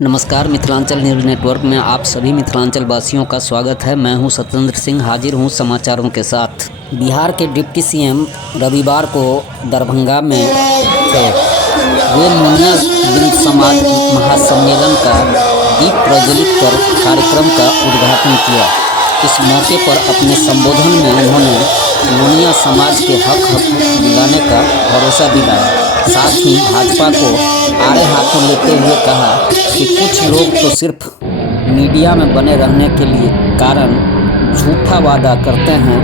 नमस्कार, Mithilanchal news network में आप सभी मिथिलांचल वासियों का स्वागत है। मैं हूं सत्येंद्र सिंह, हाजिर हूं समाचारों के साथ। बिहार के डिप्टी सीएम रविवार को दरभंगा में थे। वे नोनिया बिंद समाज महासम्मेलन का दीप प्रज्वलित कर कार्यक्रम का उद्घाटन किया। इस मौके पर अपने संबोधन में उन्होंने नोनिया समाज के हक दिलाने का भरोसा दिलाया। साथ ही भाजपा को आड़े हाथों लेते हुए कहा कि कुछ लोग तो सिर्फ मीडिया में बने रहने के लिए कारण झूठा वादा करते हैं,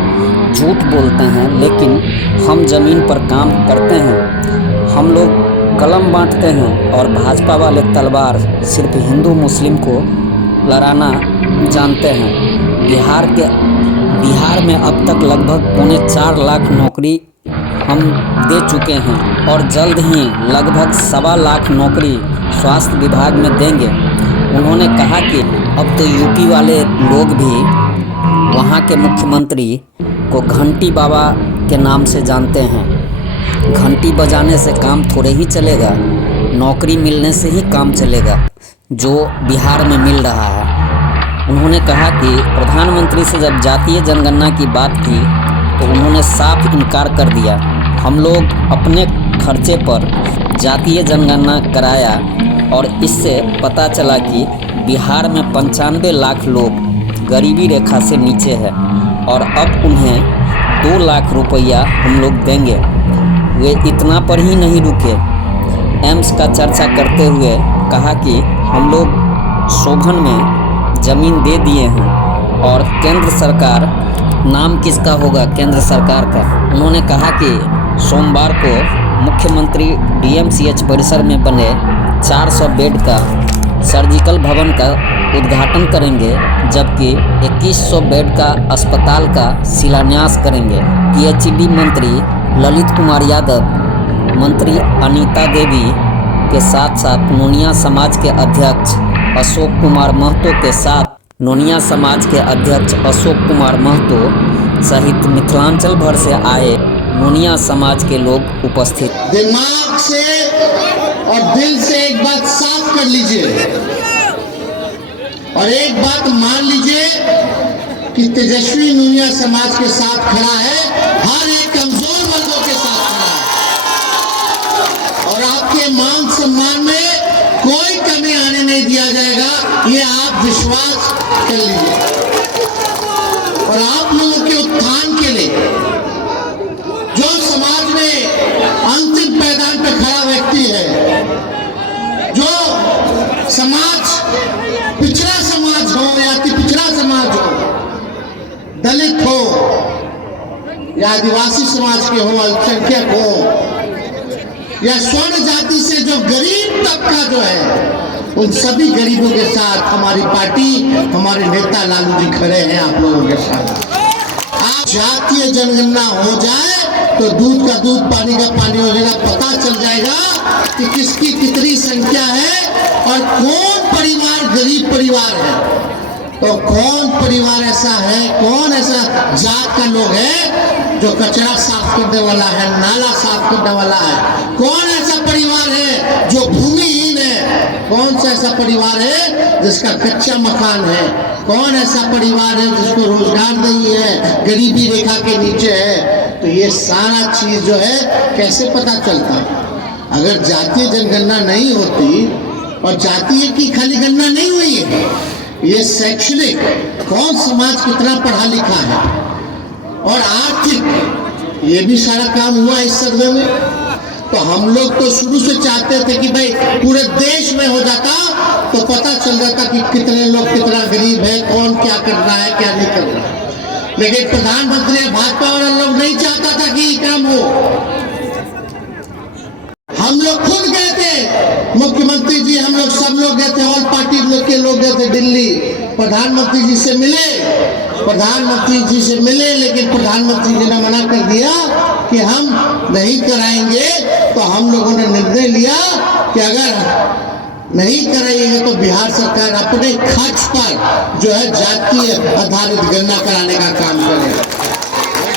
झूठ बोलते हैं, लेकिन हम ज़मीन पर काम करते हैं। हम लोग कलम बांटते हैं और भाजपा वाले तलवार सिर्फ हिंदू मुस्लिम को लड़ाना जानते हैं। बिहार में अब तक लगभग 4.25 लाख नौकरी हम दे चुके हैं और जल्द ही लगभग 1.25 लाख नौकरी स्वास्थ्य विभाग में देंगे। उन्होंने कहा कि अब तो यूपी वाले लोग भी वहाँ के मुख्यमंत्री को घंटी बाबा के नाम से जानते हैं। घंटी बजाने से काम थोड़े ही चलेगा, नौकरी मिलने से ही काम चलेगा, जो बिहार में मिल रहा है। उन्होंने कहा कि प्रधानमंत्री से जब जातीय जनगणना की बात की तो उन्होंने साफ इनकार कर दिया। हम लोग अपने खर्चे पर जातीय जनगणना कराया और इससे पता चला कि बिहार में 95 लाख लोग गरीबी रेखा से नीचे है और अब उन्हें 2 लाख रुपया हम लोग देंगे। वे इतना पर ही नहीं रुके, एम्स का चर्चा करते हुए कहा कि हम लोग शोभन में ज़मीन दे दिए हैं और केंद्र सरकार, नाम किसका होगा केंद्र सरकार का। उन्होंने कहा कि सोमवार को मुख्यमंत्री डीएमसीएच परिसर में बने 400 बेड का सर्जिकल भवन का उद्घाटन करेंगे, जबकि 2100 बेड का अस्पताल का शिलान्यास करेंगे। पीएचईडी मंत्री ललित कुमार यादव, मंत्री अनीता देवी के साथ साथ नोनिया समाज के अध्यक्ष अशोक कुमार महतो सहित मिथिलांचल भर से आए नोनिया समाज के लोग उपस्थित। दिमाग से और दिल से एक बात साफ कर लीजिए और एक बात मान लीजिए कि तेजस्वी नोनिया समाज के साथ खड़ा है, हर एक कमजोर वर्गों के साथ खड़ा है और आपके मान सम्मान में कोई कमी आने नहीं दिया जाएगा, ये आप विश्वास कर लीजिए। और आप लोगों के उत्थान के लिए जो समाज में अंतिम पैदान पर खड़ा व्यक्ति है, जो समाज पिछड़ा समाज हो या अति पिछड़ा समाज हो, दलित हो या आदिवासी समाज के हो, अल्पसंख्यक हो या स्वर्ण जाति से जो गरीब तबका जो है, उन सभी गरीबों के साथ हमारी पार्टी, हमारे नेता लालू जी खड़े हैं आप लोगों के साथ। आप जातीय जनगणना हो जाए तो दूध का दूध, पानी का पानी हो जाएगा, पता चल जाएगा कि किसकी कितनी संख्या है और कौन परिवार गरीब परिवार है। तो कौन परिवार ऐसा है, कौन ऐसा जात का लोग है जो कचरा साफ करने वाला है, नाला साफ करने वाला है, कौन ऐसा परिवार है जो भूमिहीन है, कौन सा ऐसा परिवार है जिसका कच्चा मकान है, कौन ऐसा परिवार है जिसको रोजगार नहीं है, गरीबी रेखा के नीचे है। तो ये सारा चीज जो है कैसे पता चलता? अगर जातीय जनगणना नहीं होती, और जातीय की खाली गणना नहीं हुई है, ये शैक्षणिक, कौन समाज कितना पढ़ा लिखा है और आर्थिक, ये भी सारा काम हुआ इस सर्वे में। तो हम लोग तो शुरू से चाहते थे कि भाई पूरे देश में हो जाता तो पता चल जाता कि कितने लोग कितना गरीब है, कौन क्या कर रहा है, क्या नहीं कर रहा है। लेकिन प्रधानमंत्री भाजपा वाला लोग नहीं चाहता था कि ये काम हो। हम लोग खुद गए थे, मुख्यमंत्री जी, हम लोग सब लोग गए थे, ऑल पार्टी के लोग गए थे दिल्ली, प्रधानमंत्री जी से मिले, लेकिन प्रधानमंत्री जी ने मना कर दिया कि हम नहीं कराएंगे। तो हम लोगों ने निर्णय लिया कि अगर नहीं कराइएगा तो बिहार सरकार अपने खर्च पर जो है जातीय आधारित गणना कराने का काम करेगा।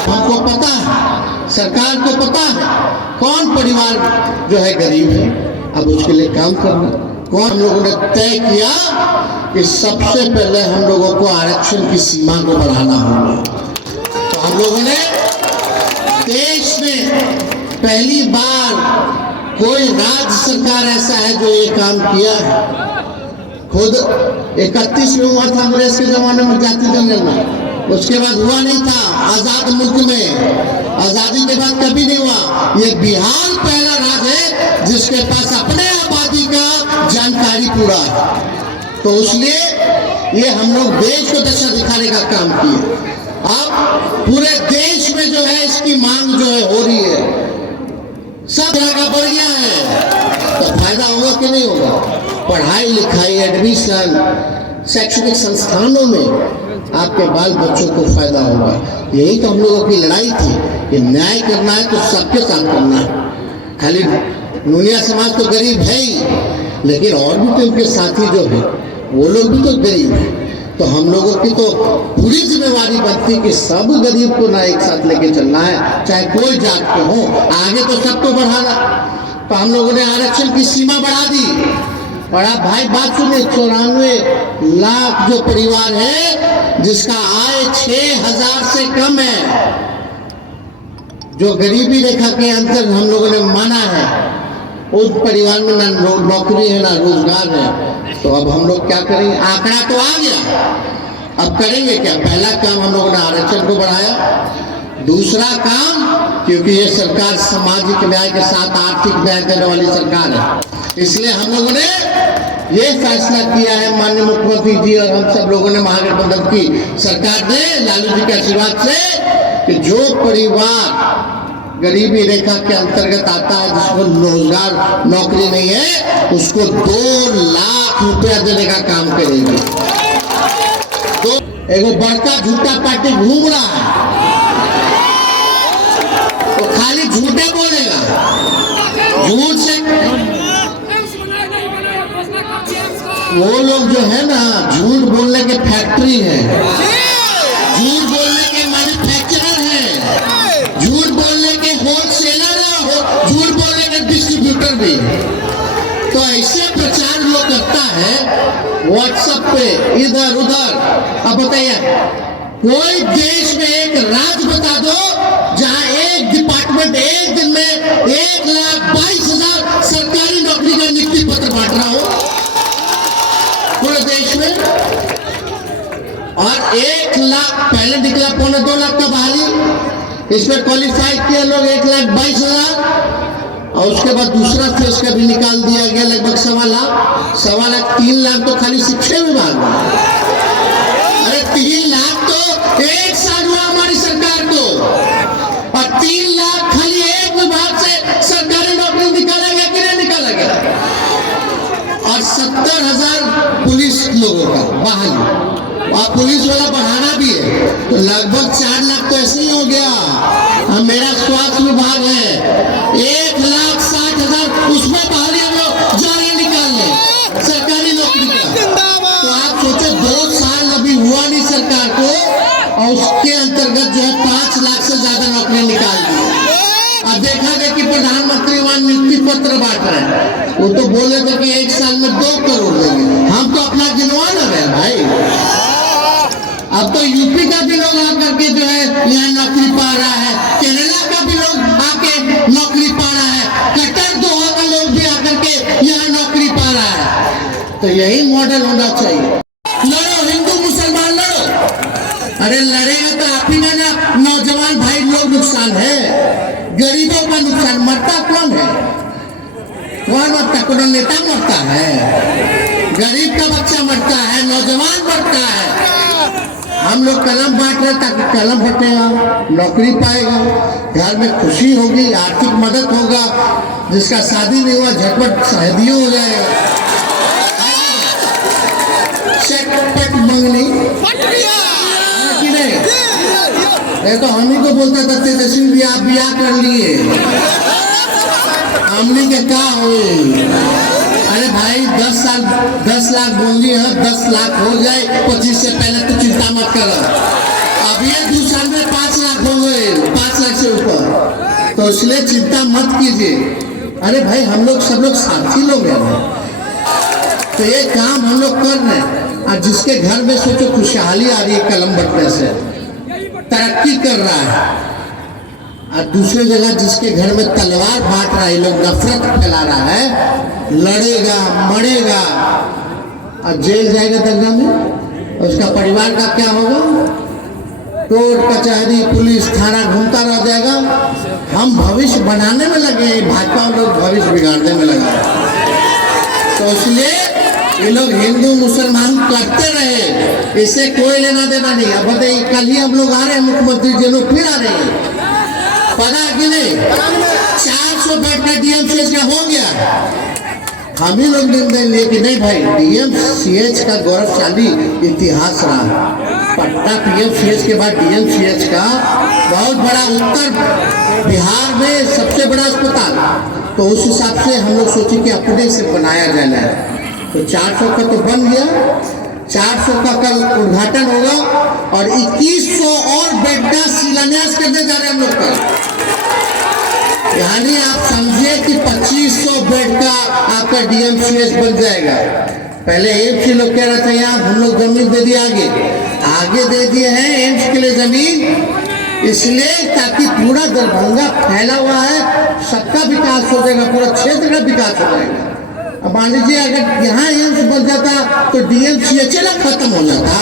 हमको पता है, सरकार को पता है कौन परिवार जो है गरीब है, अब उसके लिए काम करना, कौन हम लोगों ने तय किया कि सबसे पहले हम लोगों को आरक्षण की सीमा को बढ़ाना होगा। तो हम लोगों ने देश में पहली बार कोई राज्य सरकार ऐसा है जो ये काम किया है। खुद 31 में हुआ था अंग्रेज के जमाने में जाति जनगणना, उसके बाद हुआ नहीं था आजाद मुल्क में, आजादी के बाद कभी नहीं हुआ। ये बिहार पहला राज्य है जिसके पास अपने आबादी का जानकारी पूरा है। तो इसलिए ये हम लोग देश को दशा दिखाने का काम किए। अब पूरे देश में जो है इसकी मांग जो है हो रही है, सब जगह बढ़ गया है। तो फायदा होगा कि नहीं होगा? पढ़ाई लिखाई, एडमिशन, शैक्षणिक संस्थानों में आपके बाल बच्चों को फायदा होगा। यही तो हम लोगों की लड़ाई थी कि न्याय करना है तो सबके साथ करना है। खाली नूनिया समाज तो गरीब है ही, लेकिन और भी तो उनके साथी जो है वो लोग भी तो गरीब हैं। तो हम लोगों की तो पूरी जिम्मेवारी बनती कि सब गरीब को ना एक साथ लेके चलना है, चाहे कोई जात के हो, आगे तो सबको बढ़ाना। तो हम लोगों ने आरक्षण की सीमा बढ़ा दी। और आप भाई बात सुनिए, 94 लाख जो परिवार है जिसका आय 6,000 से कम है, जो गरीबी रेखा के अंदर हम लोगों ने माना है, उस परिवार में ना नौकरी है ना रोजगार है। तो अब हम लोग क्या करेंगे? आंकड़ा तो आ गया, अब करेंगे क्या? पहला काम हम लोगों ने आरक्षण को बढ़ाया। दूसरा काम, क्योंकि ये सरकार सामाजिक न्याय के साथ आर्थिक न्याय देने वाली सरकार है, इसलिए हम लोगों ने ये फैसला किया है, माननीय मुख्यमंत्री जी और हम सब लोगों ने, महागठबंधन की सरकार ने, लालू जी के आशीर्वाद से, कि जो परिवार गरीबी रेखा के अंतर्गत आता है, जिसको रोजगार नौकरी नहीं है, उसको 2 लाख रुपया देने का काम करेंगे। तो एगो बड़का झूठा पार्टी घूम रहा है, तो खाली झूठे बोलेगा, झूठ से वो लोग जो है ना, झूठ बोलने के फैक्ट्री है, झूठ बोलने के मैन्युफैक्चरर है, झूठ बोलने के होलसेलर है, झूठ बोलने के डिस्ट्रीब्यूटर भी। तो ऐसे प्रचार लोग करता है व्हाट्सएप पे इधर उधर। अब बताइए, कोई देश में एक राज्य बता दो जहां एक डिपार्टमेंट एक दिन में 1,22,000 सरकारी नौकरी का नियुक्ति पत्र बांट रहा हो पूरे देश में। और 1 लाख पहले निकला, 2.25 लाख का बहाली, इसमें क्वालिफाई किया लोग 1,22,000, और उसके बाद दूसरा फेज का भी निकाल दिया गया लगभग 1.25 लाख। 3 लाख तो खाली शिक्षा विभाग में। अरे 3 लाख तो 1 साल हुआ हमारी सरकार को, और 3 लाख खाली एक विभाग से सरकारी नौकरी निकाला गया कि नहीं निकाला गया? और 70,000 पुलिस लोगों का बहाली, और पुलिस वाला बढ़ाना भी है, तो लगभग 4 लाख तो ऐसे ही हो गया। मेरा स्वास्थ्य विभाग है, 1,60,000 उसमें बहाली हम लोग जारी निकालने सरकारी नौकरी का। तो आप सोचो, 2 साल अभी हुआ नहीं सरकार को, और उसके अंतर्गत जो है 5 लाख से ज्यादा नौकरी निकाल दी। अब देखा गया कि प्रधानमंत्री वहां नियुक्ति पत्र बांट रहे हैं, वो तो बोले थे कि 1 साल में 2 करोड़ देंगे। हम तो अपना गिनवा ना रहे भाई। अब तो यूपी का भी लोग आकर के जो है यहाँ नौकरी पा रहा है, केरला का भी लोग आके नौकरी पा रहा है, कतर दोहा का लोग भी आकर के यहाँ नौकरी पा रहा है। तो यही मॉडल होना चाहिए। लड़ो, हिंदू मुसलमान लड़ो। अरे लड़ेगा तो आप ही ना, नौजवान भाई लोग नुकसान है, गरीबों का नुकसान। मरता कौन है? कौन मरता? कोई नेता मरता है? गरीब का बच्चा मरता है, नौजवान मरता है। हम लोग कलम बांट रहे ताकि कलम फटेगा, नौकरी पाएगा, घर में खुशी होगी, आर्थिक मदद होगा, जिसका शादी नहीं हुआ झटपट शादी हो जाएगा। चटपट मंगनी कि नहीं तो हम ही को बोलता था तेजस्वी भी आप ब्याह कर लिए, हमने के का हुए। अरे भाई 10 लाख बोली है, 10 लाख हो जाए 25 से पहले तो चिंता मत करो। अब ये 2 साल में 5 लाख हो गए, 5 लाख से ऊपर, तो इसलिए चिंता मत कीजिए। अरे भाई हम लोग सब लोग साथी लोग हैं। तो ये काम हम लोग कर रहे हैं। और जिसके घर में सोचो खुशहाली आ रही है कलम बटने से, तरक्की कर रहा है, और दूसरी जगह जिसके घर में तलवार बांट रहा है, लोग नफरत फैला रहा है, लड़ेगा मरेगा और जेल जाएगा दंगा में, उसका परिवार का क्या होगा? कोर्ट कचहरी पुलिस थाना घूमता रह जाएगा। हम भविष्य बनाने में लगे, भाजपा लोग भविष्य बिगाड़ने में लगे। तो इसलिए ये लोग हिंदू मुसलमान करते रहे, इससे कोई लेना देना नहीं। अब बताइए, कल ही हम लोग आ रहे हैं, मुख्यमंत्री जी लोग फिर आ रहे हैं, पता कि नहीं? 400 बेड का डीएमसीएच का हो गया। हम ही लोग निर्णय लिए कि नहीं भाई, डीएमसीएच का गौरवशाली इतिहास रहा। पटना पीएमसीएच के बाद डीएमसीएच का बहुत बड़ा, उत्तर बिहार में सबसे बड़ा अस्पताल, तो उस हिसाब से हम लोग सोचे कि अपने से बनाया जाना है। तो 400 का तो बन गया, 400 का कल उद्घाटन होगा और 2100 और बेड का शिलान्यास करने जा रहे हैं हम लोग कल। यानी आप समझिए कि 2500 बेड का आपका डीएमसीएच बन जाएगा। पहले एम्स लोग कह रहे थे यहाँ हम लोग जमीन दे दिए, आगे दे दिए हैं एम्स के लिए जमीन, इसलिए ताकि पूरा दरभंगा फैला हुआ है, सबका विकास हो जाएगा, पूरा क्षेत्र का विकास हो जाएगा। अब मान लीजिए अगर यहाँ एम्स बन जाता तो डीएमसीएच खत्म हो जाता,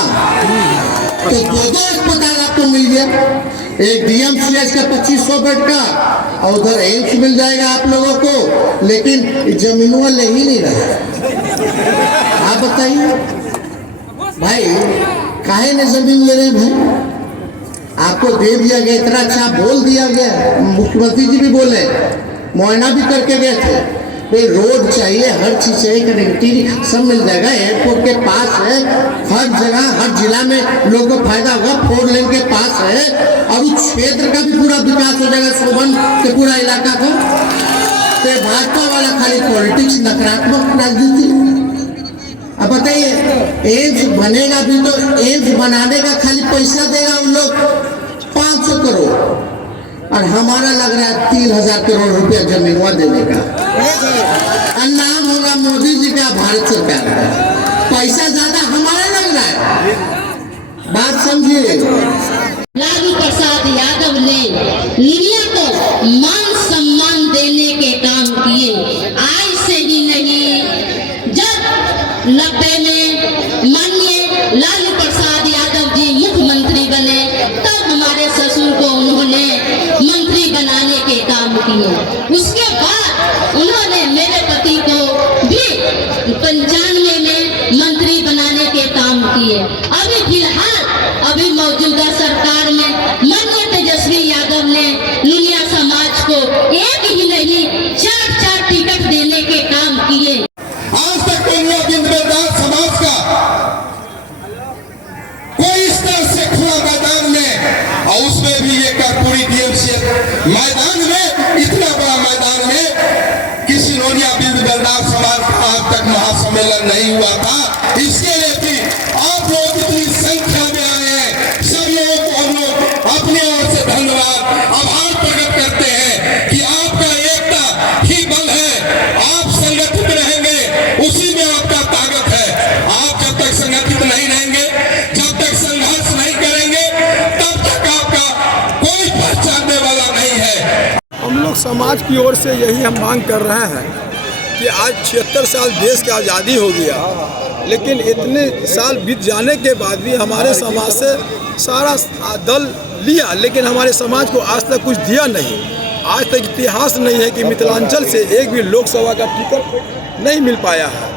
तो दो अस्पताल आपको मिल गया, एक डीएमसीएच का 2500 बेड का और उधर एम्स मिल जाएगा आप लोगों को। लेकिन जमीनों ले ही नहीं रहा। आप बताइए भाई, काहे ने जमीन ले रहे हैं भाई? आपको दे दिया गया, इतना अच्छा बोल दिया गया, मुख्यमंत्री जी भी बोले, मुआयना भी करके गए थे। रोड चाहिए, हर चीज चाहिए, कनेक्टिविटी सब मिल जाएगा, एयरपोर्ट के पास है, हर जगह हर जिला में लोगों को फायदा होगा, 4 लेन के पास है, और उस क्षेत्र का भी पूरा विकास हो जाएगा, शोभन के पूरा इलाका का। तो भाजपा वाला खाली पॉलिटिक्स, नकारात्मक राजनीति। अब बताइए, एम्स बनेगा भी तो एम्स बनाने का खाली पैसा देगा उन लोग 500 करोड़, और हमारा लग रहा है 3000 करोड़ रुपया जमीनवा देने का, और नाम होगा मोदी जी का, भारत सरकार का। पैसा ज्यादा हमारा लग रहा है, बात समझिए। लालू प्रसाद यादव ने दुनिया को मान सम्मान देने के काम किए। आज से ही नहीं, जब 90 में माननीय लालू प्रसाद यादव जी मुख्यमंत्री बने, तब हमारे ससुर को उन्होंने मंत्री बनाने के काम किए। उसके बाद उन्होंने मेरे पति को भी 95 में मंत्री बनाने के काम किए। अभी फिलहाल अभी मौजूदा सरकार में माननीय तेजस्वी यादव ने दुनिया समाज को एक ही नहीं 4 टिकट देने के काम किए। आज तक दुनिया बिंदुदार समाज का कोई इस तरह से खुला मैदान में, और उसमें भी ये कर्पूरी डीएमसीएच मैदान में, इतना बड़ा मैदान में किसी नोनिया बिंदुदार समाज का आज तक महासम्मेलन नहीं हुआ था। इसके लिए भी आप लोग इतनी संख्या में आए हैं, सब लोगों को हम लोग अपने ओर से धन्यवाद आभार प्रकट करते हैं कि आपका एकता ही बल है, आप संगठित रहेंगे, उसी में आपका ताकत है। आप जब तक संगठित नहीं रहेंगे, जब तक संघर्ष नहीं करेंगे, तब तक आपका कोई पहचानने वाला नहीं है। हम लोग समाज की ओर से यही हम मांग कर रहे हैं कि आज 76 साल देश की आज़ादी हो गया, लेकिन इतने साल बीत जाने के बाद भी हमारे समाज से सारा दल लिया, लेकिन हमारे समाज को आज तक कुछ दिया नहीं। आज तक इतिहास नहीं है कि मिथिलांचल से एक भी लोकसभा का टिकट नहीं मिल पाया है।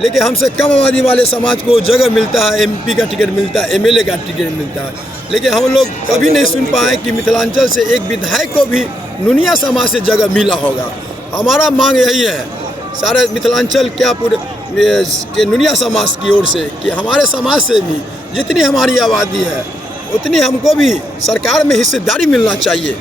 लेकिन हमसे कम आबादी वाले समाज को जगह मिलता है, एमपी का टिकट मिलता है, एमएलए का टिकट मिलता है। लेकिन हम लोग कभी नहीं सुन पाए कि मिथिलांचल से एक विधायक को भी नुनिया समाज से जगह मिला होगा। हमारा मांग यही है सारे मिथिलांचल क्या पूरे के नुनिया समाज की ओर से कि हमारे समाज से भी जितनी हमारी आबादी है उतनी हमको भी सरकार में हिस्सेदारी मिलना चाहिए।